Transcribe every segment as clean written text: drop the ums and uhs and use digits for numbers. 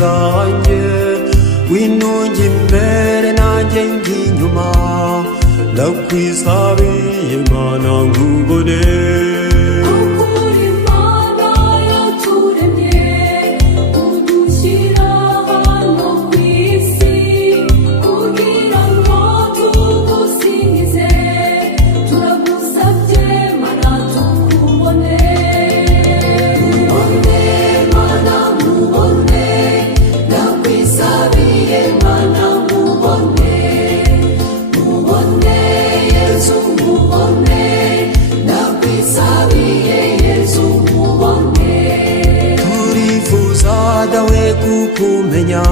zanjye, winunge imbere nanjye nginyuma, ndakwisabiye Mana nkubone. Dawe kukumenya,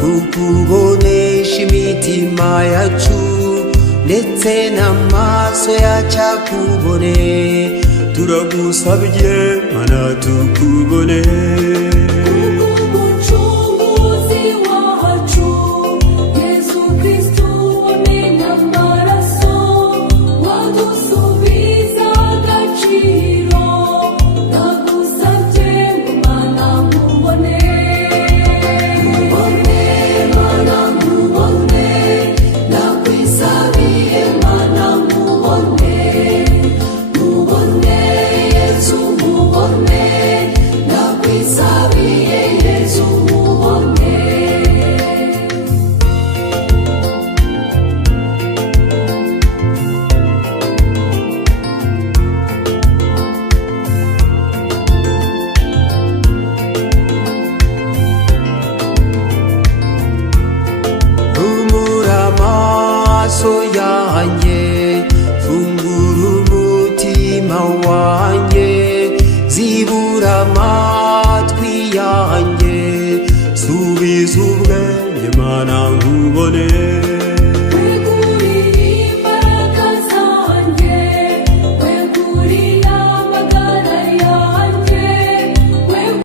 kukubonesha imitima yacu, ndetse n'amaso yacu akubone, turagusabye Mana tukubone. Amaso yanjye, fungura umutima wanjye, zibura amatwi yanjye, subiza ubwenge Mana nkubone.